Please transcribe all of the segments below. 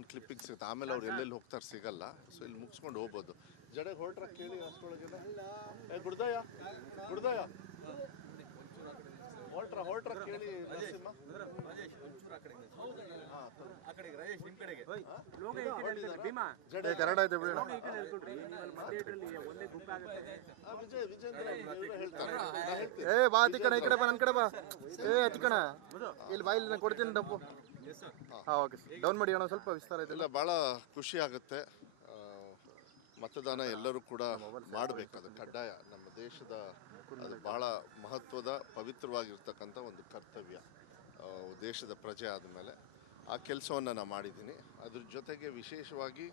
ಇನ್ನೊಂದು ಕ್ಲಿಪ್ಪಿಂಗ್ ಸಿಗುತ್ತೆ, ಆಮೇಲೆ ಅವ್ರು ಎಲ್ಲೆಲ್ಲಿ ಹೋಗ್ತಾರೆ ಸಿಗಲ್ಲ. ಸೊ ಇಲ್ಲಿ ಮುಗಿಸ್ಕೊಂಡು ಹೋಗ್ಬೋದು. ಜಡೆ ಹೊರಟ್ರ ಕೇಳಿ ಅಷ್ಟೊಳಗೆ ಗುಡ್ದಾಯ ಹೊರಟ್ರ ಕೇಳಿ ನರಸಿಂಹ. ಏ ಬಾ ಅತಿ ಕಣ, ಈ ಕಡೆ ಬಾ, ನನ್ನ ಕಡೆ ಬಾ. ಏ ಅತಿ ಕಣ, ಇಲ್ಲಿ ಬಾ, ಇಲ್ಲಿ ನಾನು ಕೊಡ್ತೀನಿ ಡಬ್ಬು. ಹಾಂ ಓಕೆ ಸರ್, ಡೌನ್ ಮಾಡಿ ಅಣ್ಣ, ಸ್ವಲ್ಪ ವಿಸ್ತಾರ ಇಲ್ಲ, ಭಾಳ ಖುಷಿ ಆಗುತ್ತೆ. ಮತದಾನ ಎಲ್ಲರೂ ಕೂಡ ಮಾಡಬೇಕು, ಅದು ಕಡ್ಡಾಯ. ನಮ್ಮ ದೇಶದ ಅದು ಭಾಳ ಮಹತ್ವದ ಪವಿತ್ರವಾಗಿರ್ತಕ್ಕಂಥ ಒಂದು ಕರ್ತವ್ಯ. ದೇಶದ ಪ್ರಜೆ ಆದಮೇಲೆ ಆ ಕೆಲಸವನ್ನು ನಾನು ಮಾಡಿದ್ದೀನಿ. ಅದ್ರ ಜೊತೆಗೆ ವಿಶೇಷವಾಗಿ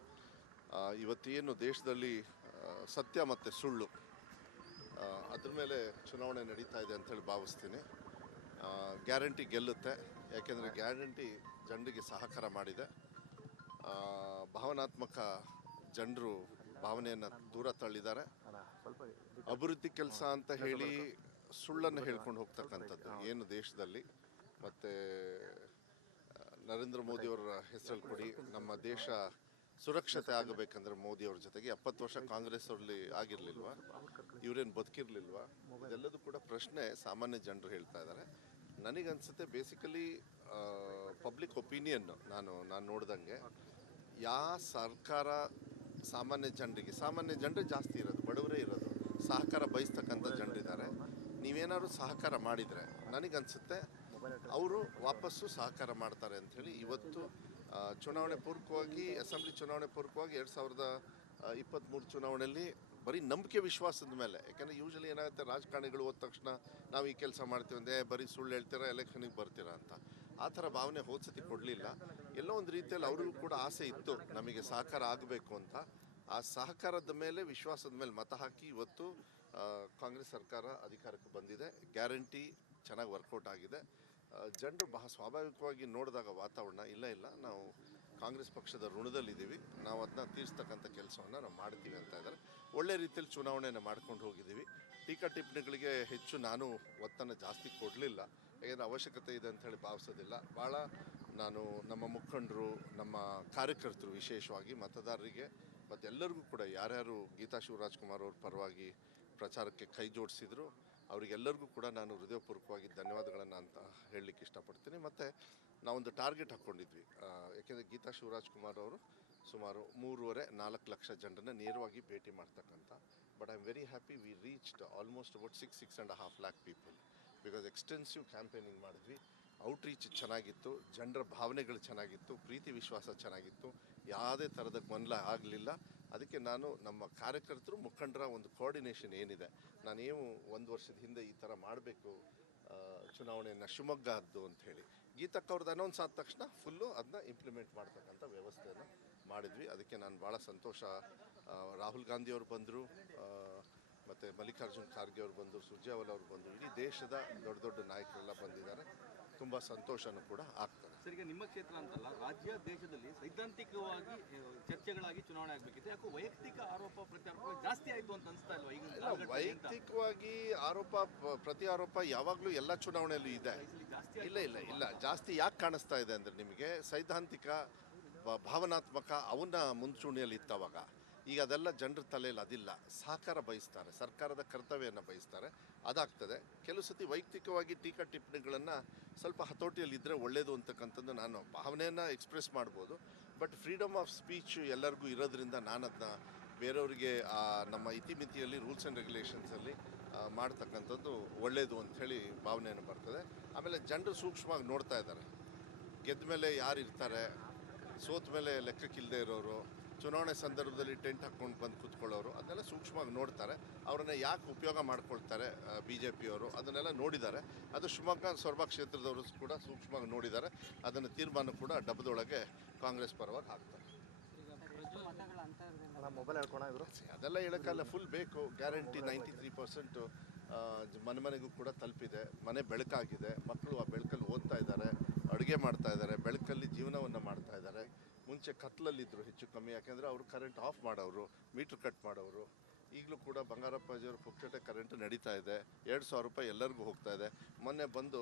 ಇವತ್ತೇನು ದೇಶದಲ್ಲಿ ಸತ್ಯ ಮತ್ತು ಸುಳ್ಳು ಅದ್ರ ಮೇಲೆ ಚುನಾವಣೆ ನಡೀತಾ ಇದೆ ಅಂಥೇಳಿ ಭಾವಿಸ್ತೀನಿ. ಗ್ಯಾರಂಟಿ ಗೆಲ್ಲುತ್ತೆ, ಯಾಕೆಂದರೆ ಗ್ಯಾರಂಟಿ ಜನರಿಗೆ ಸಹಕಾರ ಮಾಡಿದೆ. ಭಾವನಾತ್ಮಕ ಜನರು ಭಾವನೆಯನ್ನು ದೂರ ತಳ್ಳಿದ್ದಾರೆ. ಅಭಿವೃದ್ಧಿ ಕೆಲಸ ಅಂತ ಹೇಳಿ ಸುಳ್ಳನ್ನು ಹೇಳ್ಕೊಂಡು ಹೋಗ್ತಕ್ಕಂಥದ್ದು ಏನು ದೇಶದಲ್ಲಿ. ಮತ್ತು ನರೇಂದ್ರ ಮೋದಿಯವರ ಹೆಸರಲ್ಲಿ ಕೊಡಿ, ನಮ್ಮ ದೇಶ ಸುರಕ್ಷತೆ ಆಗಬೇಕಂದ್ರೆ ಮೋದಿಯವ್ರ ಜೊತೆಗೆ 70 ವರ್ಷ ಕಾಂಗ್ರೆಸ್ ಅವರಲ್ಲಿ ಆಗಿರಲಿಲ್ವಾ? ಇವರೇನು ಬದುಕಿರಲಿಲ್ವಾ? ಇದೆಲ್ಲದೂ ಕೂಡ ಪ್ರಶ್ನೆ ಸಾಮಾನ್ಯ ಜನರು ಹೇಳ್ತಾ ಇದ್ದಾರೆ. ನನಗನ್ಸುತ್ತೆ ಬೇಸಿಕಲಿ ಪಬ್ಲಿಕ್ ಒಪಿನಿಯನ್ನು ನಾನು ನೋಡ್ದಂಗೆ ಸರ್ಕಾರ ಸಾಮಾನ್ಯ ಜನರೇ ಜಾಸ್ತಿ ಇರೋದು, ಬಡವರೇ ಇರೋದು, ಸಹಕಾರ ಬಯಸ್ತಕ್ಕಂಥ ಜನರಿದ್ದಾರೆ. ನೀವೇನಾದ್ರು ಸಹಕಾರ ಮಾಡಿದರೆ ನನಗನ್ಸುತ್ತೆ ಅವರು ವಾಪಸ್ಸು ಸಹಕಾರ ಮಾಡ್ತಾರೆ ಅಂಥೇಳಿ. ಇವತ್ತು ಚುನಾವಣೆ ಪೂರ್ವಕವಾಗಿ, ಅಸೆಂಬ್ಲಿ ಚುನಾವಣೆ ಪೂರ್ವಕವಾಗಿ 2023 ಚುನಾವಣೆಯಲ್ಲಿ ಬರೀ ನಂಬಿಕೆ ವಿಶ್ವಾಸದ ಮೇಲೆ, ಯಾಕೆಂದರೆ ಯೂಶಲಿ ಏನಾಗುತ್ತೆ, ರಾಜಕಾರಣಿಗಳು ಹೋದ ತಕ್ಷಣ ನಾವು ಈ ಕೆಲಸ ಮಾಡ್ತೀವಿ ಅಂದೆ, ಬರೀ ಸುಳ್ಳು ಹೇಳ್ತೀರಾ, ಎಲೆಕ್ಷನಿಗೆ ಬರ್ತೀರಾ ಅಂತ. ಆ ಥರ ಭಾವನೆ ಹೋದ್ಸತಿ ಕೊಡಲಿಲ್ಲ. ಎಲ್ಲೋ ಒಂದು ರೀತಿಯಲ್ಲಿ ಅವ್ರಿಗೂ ಕೂಡ ಆಸೆ ಇತ್ತು ನಮಗೆ ಸಹಕಾರ ಆಗಬೇಕು ಅಂತ. ಆ ಸಹಕಾರದ ಮೇಲೆ, ವಿಶ್ವಾಸದ ಮೇಲೆ ಮತ ಹಾಕಿ ಇವತ್ತು ಕಾಂಗ್ರೆಸ್ ಸರ್ಕಾರ ಅಧಿಕಾರಕ್ಕೆ ಬಂದಿದೆ. ಗ್ಯಾರಂಟಿ ಚೆನ್ನಾಗಿ ವರ್ಕೌಟ್ ಆಗಿದೆ. ಜನರು ಬಹಳ ಸ್ವಾಭಾವಿಕವಾಗಿ ನೋಡಿದಾಗ ವಾತಾವರಣ ಇಲ್ಲ ನಾವು ಕಾಂಗ್ರೆಸ್ ಪಕ್ಷದ ಋಣದಲ್ಲಿದ್ದೀವಿ, ನಾವು ಅದನ್ನ ತೀರಿಸ್ತಕ್ಕಂಥ ಕೆಲಸವನ್ನು ನಾವು ಮಾಡ್ತೀವಿ ಅಂತ ಇದ್ದಾರೆ. ಒಳ್ಳೆ ರೀತಿಯಲ್ಲಿ ಚುನಾವಣೆಯನ್ನು ಮಾಡ್ಕೊಂಡು ಹೋಗಿದ್ದೀವಿ. ಟೀಕಾ ಟಿಪ್ಪಣಿಗಳಿಗೆ ಹೆಚ್ಚು ನಾನು ಒತ್ತನ್ನು ಜಾಸ್ತಿ ಕೊಡಲಿಲ್ಲ, ಏನಾದ್ರು ಅವಶ್ಯಕತೆ ಇದೆ ಅಂಥೇಳಿ ಭಾವಿಸೋದಿಲ್ಲ. ಭಾಳ ನಾನು ನಮ್ಮ ಮುಖಂಡರು, ನಮ್ಮ ಕಾರ್ಯಕರ್ತರು, ವಿಶೇಷವಾಗಿ ಮತದಾರರಿಗೆ ಮತ್ತು ಎಲ್ಲರಿಗೂ ಕೂಡ ಯಾರ್ಯಾರು ಗೀತಾ ಶಿವರಾಜ್ಕುಮಾರ್ ಅವ್ರ ಪರವಾಗಿ ಪ್ರಚಾರಕ್ಕೆ ಕೈ ಜೋಡಿಸಿದ್ರು ಅವರಿಗೆಲ್ಲರಿಗೂ ಕೂಡ ನಾನು ಹೃದಯಪೂರ್ವಕವಾಗಿ ಧನ್ಯವಾದಗಳನ್ನು ಅಂತ ಹೇಳಲಿಕ್ಕೆ ಇಷ್ಟಪಡ್ತೀನಿ. ಮತ್ತು ನಾವೊಂದು ಟಾರ್ಗೆಟ್ ಹಾಕ್ಕೊಂಡಿದ್ವಿ, ಯಾಕೆಂದರೆ ಗೀತಾ ಶಿವರಾಜ್ಕುಮಾರ್ ಅವರು ಸುಮಾರು 3.5-4 ಲಕ್ಷ ಜನರನ್ನು ನೇರವಾಗಿ ಭೇಟಿ ಮಾಡ್ತಕ್ಕಂಥ. But I am very happy V reached almost about 6.5 lakh people, because extensive campaigning ಮಾಡಿದ್ವಿ. ಔಟ್ರೀಚ್ ಚೆನ್ನಾಗಿತ್ತು, ಜನರ ಭಾವನೆಗಳು ಚೆನ್ನಾಗಿತ್ತು, ಪ್ರೀತಿ ವಿಶ್ವಾಸ ಚೆನ್ನಾಗಿತ್ತು, ಯಾವುದೇ ಥರದ ಗೊಂದಲ ಆಗಲಿಲ್ಲ. ಅದಕ್ಕೆ ನಾನು ನಮ್ಮ ಕಾರ್ಯಕರ್ತರು, ಮುಖಂಡರ ಒಂದು ಕೋಆರ್ಡಿನೇಷನ್ ಏನಿದೆ, ನಾನೇನು 1 ವರ್ಷದ ಹಿಂದೆ ಈ ಥರ ಮಾಡಬೇಕು ಚುನಾವಣೆಯನ್ನು ಶಿವಮೊಗ್ಗದ್ದು ಅಂಥೇಳಿ, ಗೀತಕ್ಕ ಅವ್ರದ್ದು ಅನೌನ್ಸ್ ಆದ ತಕ್ಷಣ ಫುಲ್ಲು ಅದನ್ನ ಇಂಪ್ಲಿಮೆಂಟ್ ಮಾಡ್ತಕ್ಕಂಥ ವ್ಯವಸ್ಥೆಯನ್ನು ಮಾಡಿದ್ವಿ. ಅದಕ್ಕೆ ನಾನು ಭಾಳ ಸಂತೋಷ. ರಾಹುಲ್ ಗಾಂಧಿಯವರು ಬಂದರು, ಮತ್ತು ಮಲ್ಲಿಕಾರ್ಜುನ್ ಖರ್ಗೆ ಅವರು ಬಂದರು, ಸುರ್ಜೇವಾಲಾ ಅವರು ಬಂದರು, ಇಡೀ ದೇಶದ ದೊಡ್ಡ ನಾಯಕರೆಲ್ಲ ಬಂದಿದ್ದಾರೆ. ತುಂಬ ಸಂತೋಷನೂ ಕೂಡ ಆಗ್ತದೆ. ಸರ್, ಈಗ ನಿಮ್ಮ ಕ್ಷೇತ್ರ ಅಂತಲ್ಲ, ರಾಜ್ಯ ದೇಶದಲ್ಲಿ ಸೈದ್ಧಾಂತಿಕವಾಗಿ ಚರ್ಚೆಗಳಾಗಿ ಚುನಾವಣೆ ಆಗಬೇಕಿತ್ತು. ಯಾಕೋ ವೈಯಕ್ತಿಕ ಆರೋಪ ಪ್ರತ್ಯಾರೋಪ ಜಾಸ್ತಿ ಆಯಿತು ಅಂತ ಅನಿಸ್ತಾ ಇಲ್ವಾ? ಈಗ ವೈಯಕ್ತಿಕವಾಗಿ ಆರೋಪ ಪ್ರತ್ಯಾರೋಪ ಯಾವಾಗಲೂ ಎಲ್ಲ ಚುನಾವಣೆಯಲ್ಲೂ ಇದೆ. ಇಲ್ಲ ಜಾಸ್ತಿ ಯಾಕೆ ಕಾಣಿಸ್ತಾ ಇದೆ ಅಂದರೆ, ನಿಮಗೆ ಸೈದ್ಧಾಂತಿಕ ಭಾವನಾತ್ಮಕ ಅವನ್ನ ಮುಂಚೂಣಿಯಲ್ಲಿ ಇತ್ತವಾಗ. ಈಗ ಅದೆಲ್ಲ ಜನರ ತಲೆಯಲ್ಲಿ ಅದಿಲ್ಲ. ಸಹಕಾರ ಬಯಸ್ತಾರೆ, ಸರ್ಕಾರದ ಕರ್ತವ್ಯವನ್ನು ಬಯಸ್ತಾರೆ, ಅದಾಗ್ತದೆ. ಕೆಲವು ಸತಿ ವೈಯಕ್ತಿಕವಾಗಿ ಟೀಕಾ ಟಿಪ್ಪಣಿಗಳನ್ನು ಸ್ವಲ್ಪ ಹತೋಟಿಯಲ್ಲಿದ್ದರೆ ಒಳ್ಳೆಯದು ಅಂತಕ್ಕಂಥದ್ದು ನಾನು ಭಾವನೆಯನ್ನು ಎಕ್ಸ್ಪ್ರೆಸ್ ಮಾಡ್ಬೋದು. ಬಟ್ ಫ್ರೀಡಮ್ ಆಫ್ ಸ್ಪೀಚ್ ಎಲ್ಲರಿಗೂ ಇರೋದ್ರಿಂದ ನಾನು ಅದನ್ನ ಬೇರೆಯವರಿಗೆ ನಮ್ಮ ಇತಿಮಿತಿಯಲ್ಲಿ ರೂಲ್ಸ್ ಆ್ಯಂಡ್ ರೆಗ್ಯುಲೇಷನ್ಸಲ್ಲಿ ಮಾಡ್ತಕ್ಕಂಥದ್ದು ಒಳ್ಳೆಯದು ಅಂಥೇಳಿ ಭಾವನೆಯನ್ನು ಬರ್ತದೆ. ಆಮೇಲೆ ಜನರು ಸೂಕ್ಷ್ಮವಾಗಿ ನೋಡ್ತಾ ಇದ್ದಾರೆ, ಗೆದ್ದ ಮೇಲೆ ಯಾರು ಇರ್ತಾರೆ, ಸೋತ ಮೇಲೆ ಲೆಕ್ಕಕ್ಕಿಲ್ಲದೆ ಇರೋರು, ಚುನಾವಣೆ ಸಂದರ್ಭದಲ್ಲಿ ಟೆಂಟ್ ಹಾಕ್ಕೊಂಡು ಬಂದು ಕೂತ್ಕೊಳ್ಳೋರು, ಅದನ್ನೆಲ್ಲ ಸೂಕ್ಷ್ಮವಾಗಿ ನೋಡ್ತಾರೆ. ಅವರನ್ನು ಯಾಕೆ ಉಪಯೋಗ ಮಾಡ್ಕೊಳ್ತಾರೆ BJP ಅವರು, ಅದನ್ನೆಲ್ಲ ನೋಡಿದ್ದಾರೆ. ಅದು ಶಿವಮೊಗ್ಗ ಸೊರಬ ಕ್ಷೇತ್ರದವರು ಕೂಡ ಸೂಕ್ಷ್ಮವಾಗಿ ನೋಡಿದ್ದಾರೆ. ಅದನ್ನು ತೀರ್ಮಾನ ಕೂಡ ಡಬ್ಬದೊಳಗೆ ಕಾಂಗ್ರೆಸ್ ಪರವಾಗಿ ಹಾಕ್ತಾರೆ. ಅದೆಲ್ಲ ಹೇಳೋಕ್ಕಲ್ಲ, ಫುಲ್ ಬೇಕು. ಗ್ಯಾರಂಟಿ 93% ಮನೆಗೂ ಕೂಡ ತಲುಪಿದೆ. ಮನೆ ಬೆಳಕಾಗಿದೆ, ಮಕ್ಕಳು ಆ ಬೆಳಕಲ್ಲಿ ಓದ್ತಾ ಇದ್ದಾರೆ, ಅಡುಗೆ ಮಾಡ್ತಾ ಇದ್ದಾರೆ, ಬೆಳಕಲ್ಲಿ ಜೀವನವನ್ನು ಮಾಡ್ತಾ ಇದ್ದಾರೆ. ಮುಂಚೆ ಕತ್ಲಲ್ಲಿದ್ದರು ಹೆಚ್ಚು ಕಮ್ಮಿ, ಯಾಕೆಂದರೆ ಅವರು ಕರೆಂಟ್ ಆಫ್ ಮಾಡೋರು, ಮೀಟ್ರ್ ಕಟ್ ಮಾಡೋರು, ಈಗಲೂ ಕೂಡ ಬಂಗಾರಪ್ಪಾಜಿಯವರು ಪುಕ್ಕಟೆ ಕರೆಂಟ್ ನಡೀತಾ ಇದೆ, 2,000 ರೂಪಾಯಿ ಎಲ್ಲರಿಗೂ ಹೋಗ್ತಾ ಇದೆ. ಮೊನ್ನೆ ಬಂದು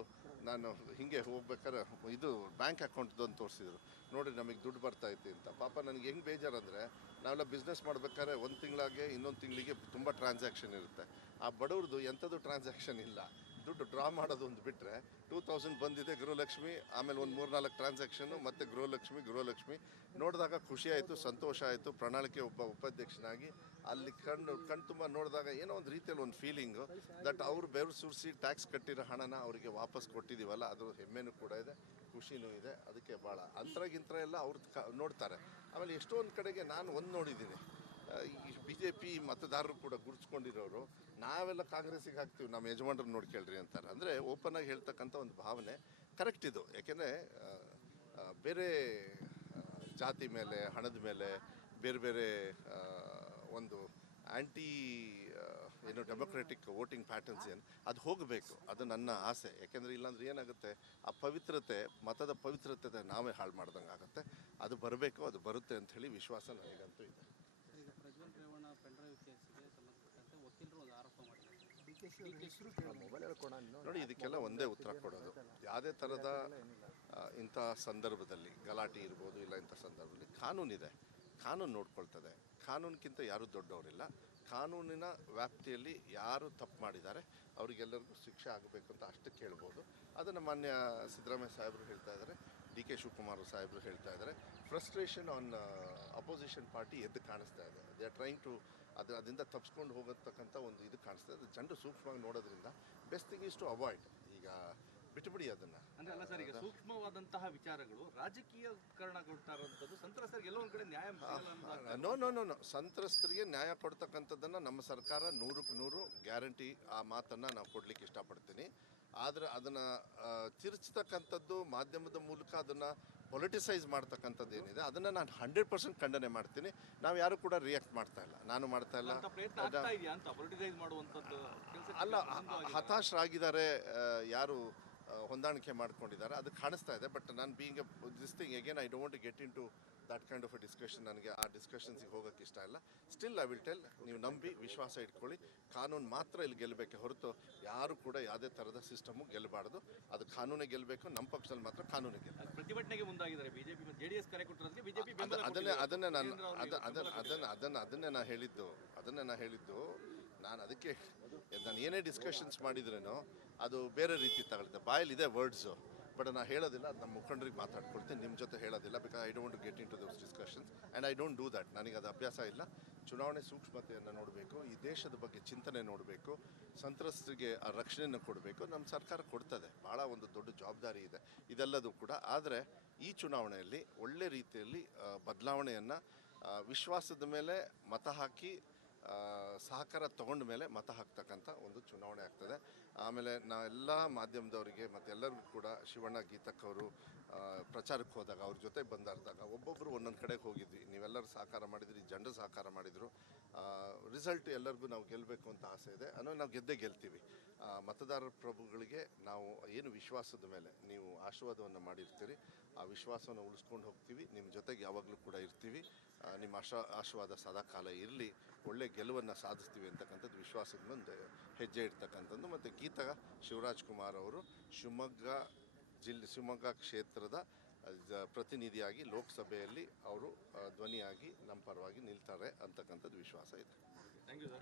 ನಾನು ಹಿಂಗೆ ಹೋಗ್ಬೇಕಾದ್ರೆ ಇದು ಬ್ಯಾಂಕ್ ಅಕೌಂಟ್ದು ಅಂತ ತೋರಿಸಿದ್ರು, ನೋಡಿ ನಮಗೆ ದುಡ್ಡು ಬರ್ತಾ ಐತೆ ಅಂತ. ಪಾಪ ನನಗೆ ಹೆಂಗೆ ಬೇಜಾರಂದರೆ, ನಾವೆಲ್ಲ ಬಿಸ್ನೆಸ್ ಮಾಡ್ಬೇಕಾದ್ರೆ ಒಂದು ತಿಂಗಳಾಗೆ ಇನ್ನೊಂದು ತಿಂಗಳಿಗೆ ತುಂಬ ಟ್ರಾನ್ಸಾಕ್ಷನ್ ಇರುತ್ತೆ. ಆ ಬಡವ್ರದ್ದು ಎಂಥದ್ದು ಟ್ರಾನ್ಸಾಕ್ಷನ್ ಇಲ್ಲ, ದುಡ್ಡು ಡ್ರಾ ಮಾಡೋದು ಒಂದು ಬಿಟ್ಟರೆ 2000 ಬಂದಿದೆ ಗೃಹಲಕ್ಷ್ಮಿ, ಆಮೇಲೆ ಒಂದು 3-4 ಟ್ರಾನ್ಸಾಕ್ಷನು, ಮತ್ತು ಗೃಹಲಕ್ಷ್ಮಿ ನೋಡಿದಾಗ ಖುಷಿ ಆಯಿತು, ಸಂತೋಷ ಆಯಿತು. ಪ್ರಣಾಳಿಕೆ ಉಪಾಧ್ಯಕ್ಷನಾಗಿ ಅಲ್ಲಿ ಕಣ್ಣು ತುಂಬ ನೋಡಿದಾಗ ಏನೋ ಒಂದು ರೀತಿಯಲ್ಲಿ ಒಂದು ಫೀಲಿಂಗು ದಟ್ ಅವರು ಬೆವರು ಸುರಿಸಿ ಟ್ಯಾಕ್ಸ್ ಕಟ್ಟಿರೋ ಹಣನ ಅವರಿಗೆ ವಾಪಸ್ ಕೊಟ್ಟಿದ್ದೀವಲ್ಲ, ಅದು ಹೆಮ್ಮೆನೂ ಕೂಡ ಇದೆ, ಖುಷಿನೂ ಇದೆ. ಅದಕ್ಕೆ ಭಾಳ ಅಂತರಗಿಂತರ ಎಲ್ಲ ಅವ್ರು ನೋಡ್ತಾರೆ. ಆಮೇಲೆ ಎಷ್ಟೊಂದು ಕಡೆಗೆ ನಾನು ಒಂದು ನೋಡಿದ್ದೀನಿ, ಈ BJP ಮತದಾರರು ಕೂಡ ಗುರುತಿಸ್ಕೊಂಡಿರೋರು ನಾವೆಲ್ಲ ಕಾಂಗ್ರೆಸ್ಸಿಗೆ ಹಾಕ್ತೀವಿ, ನಮ್ಮ ಯಜಮಾನ್ರನ್ನ ನೋಡ್ಕೇಳ್ರಿ ಅಂತಾರೆ. ಅಂದರೆ ಓಪನ್ ಆಗಿ ಹೇಳ್ತಕ್ಕಂಥ ಒಂದು ಭಾವನೆ ಕರೆಕ್ಟ್ ಇದು. ಯಾಕೆಂದರೆ ಬೇರೆ ಜಾತಿ ಮೇಲೆ, ಹಣದ ಮೇಲೆ, ಬೇರೆ ಬೇರೆ ಒಂದು ಆ್ಯಂಟಿ ಏನು ಡೆಮೊಕ್ರೆಟಿಕ್ ವೋಟಿಂಗ್ ಪ್ಯಾಟರ್ನ್ಸ್ ಏನು ಅದು ಹೋಗಬೇಕು, ಅದು ನನ್ನ ಆಸೆ. ಯಾಕೆಂದರೆ ಇಲ್ಲಾಂದ್ರೆ ಏನಾಗುತ್ತೆ, ಆ ಪವಿತ್ರತೆ, ಮತದ ಪವಿತ್ರತೆ ನಾವೇ ಹಾಳು ಮಾಡ್ದಂಗೆ ಆಗುತ್ತೆ. ಅದು ಬರಬೇಕು, ಅದು ಬರುತ್ತೆ ಅಂಥೇಳಿ ವಿಶ್ವಾಸ ನನಗಂತೂ ಇದೆ. ಈಗ ಪ್ರಜ್ವಲ್ ರೇವಣ್ಣ ಪೆನ್ಡ್ರೈವ್ ಕೇಸಿಗೆ ಸಂಬಂಧಪಟ್ಟಂತೆ ವಕೀಲರು ಒಂದು ಆರೋಪ ಮಾಡಿದ್ದಾರೆ. ನೋಡಿ, ಇದಕ್ಕೆಲ್ಲ ಒಂದೇ ಉತ್ತರ ಕೊಡೋದು. ಯಾವುದೇ ಥರದ ಇಂಥ ಸಂದರ್ಭದಲ್ಲಿ ಗಲಾಟೆ ಇರ್ಬೋದು, ಇಲ್ಲ ಇಂಥ ಸಂದರ್ಭದಲ್ಲಿ ಕಾನೂನಿದೆ, ಕಾನೂನು ನೋಡ್ಕೊಳ್ತದೆ. ಕಾನೂನಿಗಿಂತ ಯಾರೂ ದೊಡ್ಡವರಿಲ್ಲ. ಕಾನೂನಿನ ವ್ಯಾಪ್ತಿಯಲ್ಲಿ ಯಾರು ತಪ್ಪು ಮಾಡಿದ್ದಾರೆ ಅವರಿಗೆಲ್ಲರಿಗೂ ಶಿಕ್ಷೆ ಆಗಬೇಕು ಅಂತ ಅಷ್ಟು ಕೇಳ್ಬೋದು. ಅದನ್ನು ಮಾನ್ಯ ಸಿದ್ದರಾಮಯ್ಯ ಸಾಹೇಬರು ಹೇಳ್ತಾ ಇದ್ದಾರೆ, DK ಶಿವಕುಮಾರ್ ಸಾಹೇಬರು ಹೇಳ್ತಾ ಇದ್ದಾರೆ. ಫ್ರಸ್ಟ್ರೇಷನ್ ಆನ್ ಅಪೋಸಿಷನ್ ಪಾರ್ಟಿ ಎದ್ದು ಕಾಣಿಸ್ತಾ ಇದೆ. ದೇ ಆರ್ ಟ್ರೈಂಗ್ ಟು ಅದರಿಂದ ತಪ್ಪಿಸ್ಕೊಂಡು ಹೋಗತಕ್ಕಂಥ ಒಂದು ಇದು ಕಾಣಿಸ್ತಾ ಇದೆ. ಜನರು ಸೂಕ್ಷ್ಮವಾಗಿ ನೋಡೋದ್ರಿಂದ best thing is to avoid. ಈಗ ಬಿಟ್ಟುಬಿಡಿ ಅದನ್ನು. ಅಂದ್ರೆ ಅಲ್ಲ ಸರ್, ಈಗ ಸೂಕ್ಷ್ಮವಾದಂತಹ ವಿಚಾರಗಳು ರಾಜಕೀಯಕರಣಗೊಳ್ತಾ ಇರುವಂಥದ್ದು ಸಂತ್ರಸ್ತರಿಗೆ ಎಲ್ಲೋ ಒಂದು ಕಡೆ ನ್ಯಾಯ ಸಿಗಲ್ಲ ಅನ್ನೋದು. ನೋ ಸಂತ್ರಸ್ತರಿಗೆ ನ್ಯಾಯ ಕೊಡ್ತಕ್ಕಂಥದ್ದನ್ನು ನಮ್ಮ ಸರ್ಕಾರ 100ಕ್ಕೆ 100 ಗ್ಯಾರಂಟಿ, ಆ ಮಾತನ್ನು ನಾವು ಕೊಡಲಿಕ್ಕೆ ಇಷ್ಟಪಡ್ತೀನಿ. ಆದರೆ ಅದನ್ನು ತಿರುಚತಕ್ಕಂಥದ್ದು, ಮಾಧ್ಯಮದ ಮೂಲಕ ಅದನ್ನು ಪೊಲಿಟಿಸೈಸ್ ಮಾಡ್ತಕ್ಕಂಥದ್ದು ಏನಿದೆ ಅದನ್ನು ನಾನು 100% ಖಂಡನೆ ಮಾಡ್ತೀನಿ. ನಾವು ಯಾರು ಕೂಡ ರಿಯಾಕ್ಟ್ ಮಾಡ್ತಾ ಇಲ್ಲ, ನಾನು ಮಾಡ್ತಾ ಇಲ್ಲ. ಅಂತ ಪ್ರಯತ್ನ ಆಗ್ತಾ ಇದೆಯಾ ಅಂತ ಪೊಲಿಟಿಸೈಸ್ ಮಾಡುವಂಥದ್ದು ಕೆಲಸ? ಅಲ್ಲ, ಹತಾಶರಾಗಿದ್ದಾರೆ, ಯಾರು ಹೊಂದಾಣಿಕೆ ಮಾಡ್ಕೊಂಡಿದ್ದಾರೆ, ಅದು ಕಾಣಿಸ್ತಾ ಇದೆ. ಬಟ್ ನಾನು being this thing again I don't get in to that kind of a discussion. ನನಗೆ ಆ ಡಿಸ್ಕಷನ್ಸಿಗೆ ಹೋಗೋಕ್ಕೆ ಇಷ್ಟ ಇಲ್ಲ. ಸ್ಟಿಲ್ ಐ ವಿಲ್ ಟೆಲ್, ನೀವು ನಂಬಿ ವಿಶ್ವಾಸ ಇಟ್ಕೊಳ್ಳಿ, ಕಾನೂನು ಮಾತ್ರ ಇಲ್ಲಿ ಗೆಲ್ಲಬೇಕೆ ಹೊರತು ಯಾರು ಕೂಡ ಯಾವುದೇ ಥರದ ಸಿಸ್ಟಮು ಗೆಲ್ಲಬಾರ್ದು. ಅದು ಕಾನೂನೇ ಗೆಲ್ಲಬೇಕು. ನಮ್ಮ ಪಕ್ಷದಲ್ಲಿ ಮಾತ್ರ ಕಾನೂನೇ ಗೆಲ್ಲ. ಪ್ರತಿಭಟನೆಗೆ ಮುಂದಾಗಿದ್ದಾರೆ BJP ಮತ್ತು JDS ಕರೆ ಕೊಟ್ಟಿರೋದಕ್ಕೆ BJP ಅದನ್ನೇ ನಾನು ಹೇಳಿದ್ದು. ನಾನು ಅದಕ್ಕೆ ನಾನು ಏನೇ ಡಿಸ್ಕಷನ್ಸ್ ಮಾಡಿದ್ರೇನೋ ಅದು ಬೇರೆ ರೀತಿ ತಗೊಳುತ್ತೆ. ಬಾಯಲ್ಲಿದೆ ವರ್ಡ್ಸು, ಬಟ್ ನಾನು ಹೇಳೋದಿಲ್ಲ. ಅದು ನಮ್ಮ ಮುಖಂಡರಿಗೆ ಮಾತಾಡ್ಕೊಳ್ತೀನಿ, ನಿಮ್ಮ ಜೊತೆ ಹೇಳೋದಿಲ್ಲ. Because I don't get in to those discussions and I don't do that. ನನಗೆ ಅದು ಅಭ್ಯಾಸ ಇಲ್ಲ. ಚುನಾವಣೆ ಸೂಕ್ಷ್ಮತೆಯನ್ನು ನೋಡಬೇಕು, ಈ ದೇಶದ ಬಗ್ಗೆ ಚಿಂತನೆ ನೋಡಬೇಕು, ಸಂತ್ರಸ್ತರಿಗೆ ಆ ರಕ್ಷಣೆಯನ್ನು ಕೊಡಬೇಕು. ನಮ್ಮ ಸರ್ಕಾರ ಕೊಡ್ತದೆ, ಭಾಳ ಒಂದು ದೊಡ್ಡ ಜವಾಬ್ದಾರಿ ಇದೆ ಇದೆಲ್ಲದೂ ಕೂಡ. ಆದರೆ ಈ ಚುನಾವಣೆಯಲ್ಲಿ ಒಳ್ಳೆ ರೀತಿಯಲ್ಲಿ ಬದಲಾವಣೆಯನ್ನು ವಿಶ್ವಾಸದ ಮೇಲೆ ಮತ ಹಾಕಿ ಸಹಕಾರ ತಗೊಂಡ ಮೇಲೆ ಮತ ಹಾಕ್ತಕ್ಕಂಥ ಒಂದು ಚುನಾವಣೆ ಆಗ್ತದೆ. ಆಮೇಲೆ ಎಲ್ಲ ಮಾಧ್ಯಮದವರಿಗೆ ಮತ್ತು ಎಲ್ಲರಿಗೂ ಕೂಡ ಶಿವಣ್ಣ ಗೀತಕ್ಕವರು ಪ್ರಚಾರಕ್ಕೆ ಹೋದಾಗ ಅವ್ರ ಜೊತೆ ಬಂದಾರ್ದಾಗ ಒಬ್ಬೊಬ್ಬರು ಒಂದೊಂದು ಕಡೆಗೆ ಹೋಗಿದ್ವಿ. ನೀವೆಲ್ಲರೂ ಸಹಕಾರ ಮಾಡಿದ್ರಿ, ಜನರು ಸಹಕಾರ ಮಾಡಿದರು. ರಿಸಲ್ಟ್ ಎಲ್ಲರಿಗೂ ನಾವು ಗೆಲ್ಲಬೇಕು ಅಂತ ಆಸೆ ಇದೆ. ನಾವು ಗೆದ್ದೇ ಗೆಲ್ತೀವಿ. ಮತದಾರರ ಪ್ರಭುಗಳಿಗೆ ನಾವು ಏನು ವಿಶ್ವಾಸದ ಮೇಲೆ ನೀವು ಆಶೀರ್ವಾದವನ್ನು ಮಾಡಿರ್ತೀರಿ, ಆ ವಿಶ್ವಾಸವನ್ನು ಉಳಿಸ್ಕೊಂಡು ಹೋಗ್ತೀವಿ. ನಿಮ್ಮ ಜೊತೆಗೆ ಯಾವಾಗಲೂ ಕೂಡ ಇರ್ತೀವಿ. ನಿಮ್ಮ ಆಶೀರ್ವಾದ ಸದಾಕಾಲ ಇರಲಿ. ಒಳ್ಳೆ ಗೆಲುವನ್ನು ಸಾಧಿಸ್ತೀವಿ ಅಂತಕ್ಕಂಥದ್ದು ವಿಶ್ವಾಸದ ಮುಂದೆ ಹೆಜ್ಜೆ ಇಡ್ತಕ್ಕಂಥದ್ದು. ಮತ್ತು ಗೀತಾ ಶಿವರಾಜ್ ಕುಮಾರ್ ಅವರು ಶಿವಮೊಗ್ಗ ಕ್ಷೇತ್ರದ ಪ್ರತಿನಿಧಿಯಾಗಿ ಲೋಕಸಭೆಯಲ್ಲಿ ಅವರು ಧ್ವನಿಯಾಗಿ ನಮ್ಮ ಪರವಾಗಿ ನಿಲ್ತಾರೆ ಅಂತಕ್ಕಂಥದ್ದು ವಿಶ್ವಾಸ ಇದೆ. Thank you sir.